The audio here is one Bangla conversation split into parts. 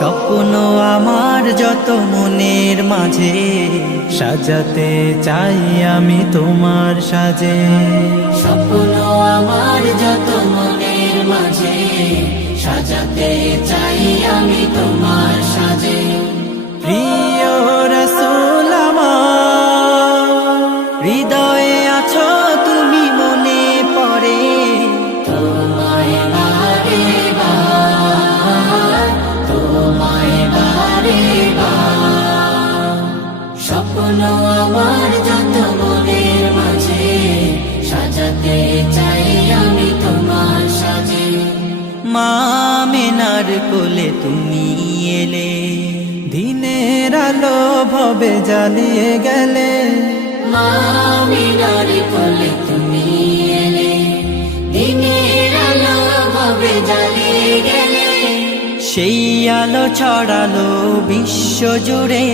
স্বপ্ন আমার যত মনের মাঝে সাজাতে চাই আমি তোমার সাজে। স্বপ্ন আমার যত মনের মাঝে সাজাতে চাই আমি তোমার সাজে। প্রিয় স্বপ্ন আমার যত মনের মাঝে, সাজাতে চাই আমি তোমার সাজে। মা মেনার কোলে তুমি এলে, দিনের আলো ভবে জ্বালিয়ে গেলে। মামিনার কোলে তুমি এলে, দিনের আলো ভাবে জ্বালিয়ে গেলে। সেই আলো ছড়ালো বিশ্ব জুড়ে।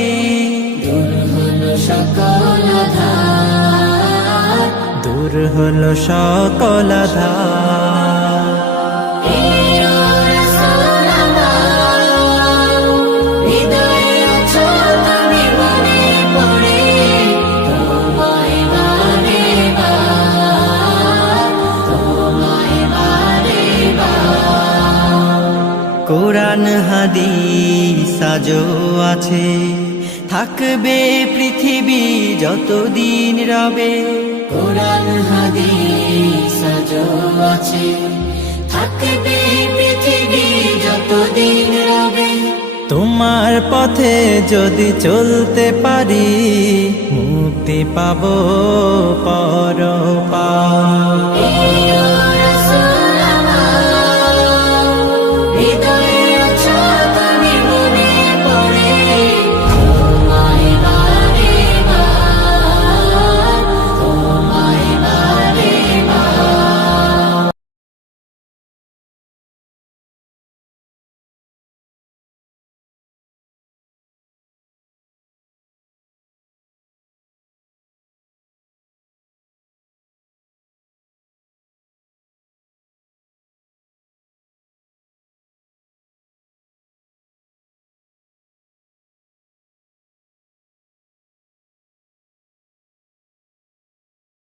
বারে বার। কোরআন হাদিস আজও আছে থাকবে পৃথিবী যতদিন রবে কোরআন আছে। থাকবে পৃথিবী যতদিন রবে। তোমার পথে যদি চলতে পারি মুক্তি পাবো পর প্রিয়